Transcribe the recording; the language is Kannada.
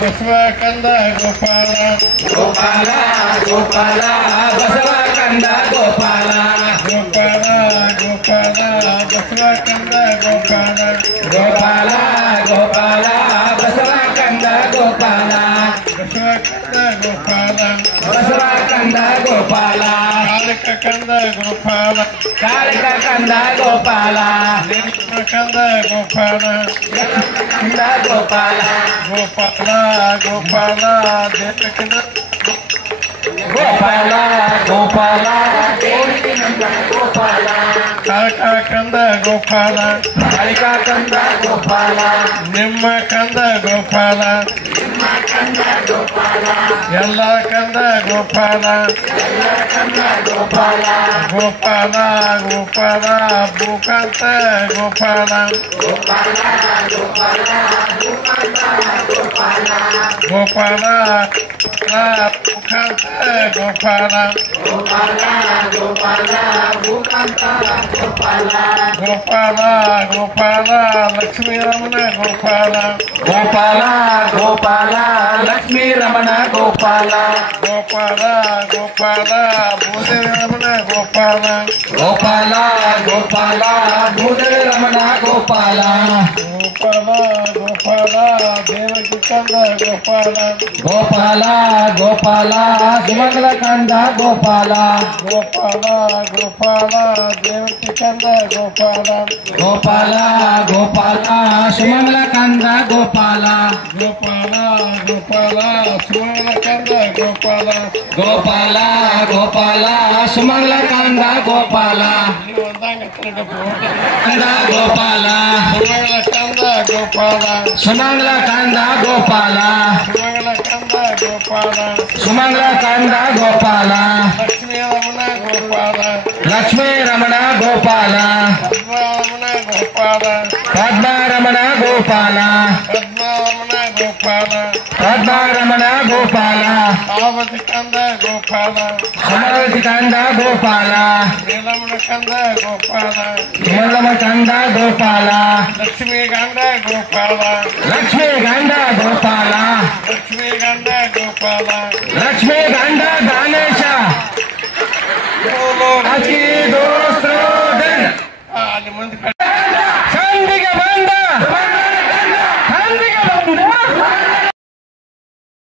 ಬಸವ ಕಂದ ಗೋಪಾಲ ಗೋಪಾಲ ಗೋಪಾಲ ಬಸವ ಕಂದ ಗೋಪಾಲ ಗೋಪಾಲ ಗೋಪಾಲ ಬಸವ ಕಂದ ಗೋಪಾಲ ಗೋಪಾಲ ಗೋಪಾಲ ಬಸವ ಕಂದ ಗೋಪಾಲ ಬಸವ ಕಂದ ಗೋಪಾಲ ಬಸವ ಕಂದ ಗೋಪಾಲ ಕಾಳಿಕ ಕಂದ ಗೋಪಾಲ ಕಾಳಿಕ ಕಂದ ಗೋಪಾಲ ನಿರ್ಮ ಕಂದ ಗೋಪಾಲ ಕಂದ ಗೋಪಾಲ ಗೋಪಾಲ ಗೋಪಾಲ ದೇವಕಿನ ಗೋಪಾಲ ಗೋಪಾಲ ದೇವಕಿ ನಂದನ ಗೋಪಾಲ ಕಾಳಿಕ ಕಂದ ಗೋಪಾಲ ಕಾಳಿಕ ಕಂದ ಗೋಪಾಲ ನಿಮ್ಮ ಕಂದ ಗೋಪಾಲ ಕಂದ ಗೋಪಾಲ ಎಲ್ಲ ಕಂದ ಗೋಪಾಲ ಕಂದ ಗೋಪಾಲ ಗೋಪಾಲ ಗೋಪಾಲ ಭೂಕಾಂತ ಗೋಪಾಲ ಗೋಪಾಲ ಗೋಪಾಲ ಗೋಪಾಲ ಗೋಪಾಲ ಭೂಕಾಂತ ಗೋಪಾಲ ಗೋಪಾಲ ಗೋಪಾಲ ಭೂಕಾಂತ ಗೋಪಾಲ ಗೋಪಾಲ ಗೋಪಾಲ ಲಕ್ಷ್ಮೀ ರಮಣ ಗೋಪಾಲ ಗೋಪಾಲ ಗೋಪಾಲ ಲಕ್ಷ್ಮೀ ರಮಣ ಗೋಪಾಲ ಗೋಪಾಲ ಗೋಪಾಲ ಭೂದೇವಿ ರಮಣ ಗೋಪಾಲ ಗೋಪಾಲ ಗೋಪಾಲ ಭೂದೇವಿ ರಮಣ ಗೋಪಾಲ ಗೋಪಾಲ ಗೋಪಾಲ ದೇವಕಿ ಕಂದ ಗೋಪಾಲ ಗೋಪಾಲ ಗೋಪಾಲ ಸುಮಂಗಲ ಕಂದ ಗೋಪಾಲ ಗೋಪಾಲ ಗೋಪಾಲ ದೇವಕಿ ಕಂದ ಗೋಪಾಲ ಗೋಪಾಲ ಗೋಪಾಲ ಸುಮಂಗಲ ಕಂದ ಗೋಪಾಲ ಗೋಪಾಲ ಗೋಪಾಲ ಸುಮಂಗಲ ಕಂದ ಗೋಪಾಲ ಗೋಪಾಲ ಗೋಪಾಲ ಸುಮಂಗಲ ಕಂದ ಗೋಪಾಲ ಕಂದ ಗೋಪಾಲ ಸುಮಂಗಲ ಕಂದ ಗೋಪಾಲ ಸುಮಂಗಲ ಕಂದ ಗೋಪಾಲ ಸುಮಂಗಲ ಕಂದ ಗೋಪಾಲ ಸುಮಂಗಲ ಕಂದ ಗೋಪಾಲ ಲಕ್ಷ್ಮೀ ರಮಣ ಗೋಪಾಲ ಲಕ್ಷ್ಮೀ ರಮಣ ಗೋಪಾಲ ಪದ್ಮರಮಣ ಗೋಪಾಲ ಪದ್ಮರಮಣ ಗೋಪಾಲ ಪದ್ಮರಮಣ ಗೋಪಾಲ ಪದ್ಮರಮಣ ಗೋಪಾಲ ಪಾರ್ವತಿ ಕಂದ ಗೋಪಾಲ ಅಮರಾವತಿ ಕಂದ ಗೋಪಾಲ ನೀಲಮಣ ಕಂದ ಗೋಪಾಲ ಕೇರಳ ಕಂದ ಗೋಪಾಲ ಲಕ್ಷ್ಮೀ ಗಂಡ ಗೋಪಾಲ ಲಕ್ಷ್ಮೀ ಗಂಡ ಗೋಪಾಲ ಲಕ್ಷ್ಮೀ ಗಂಡ ಗೋಪಾಲ ಲಕ್ಷ್ಮೀ ಗಂಡ ದಾನ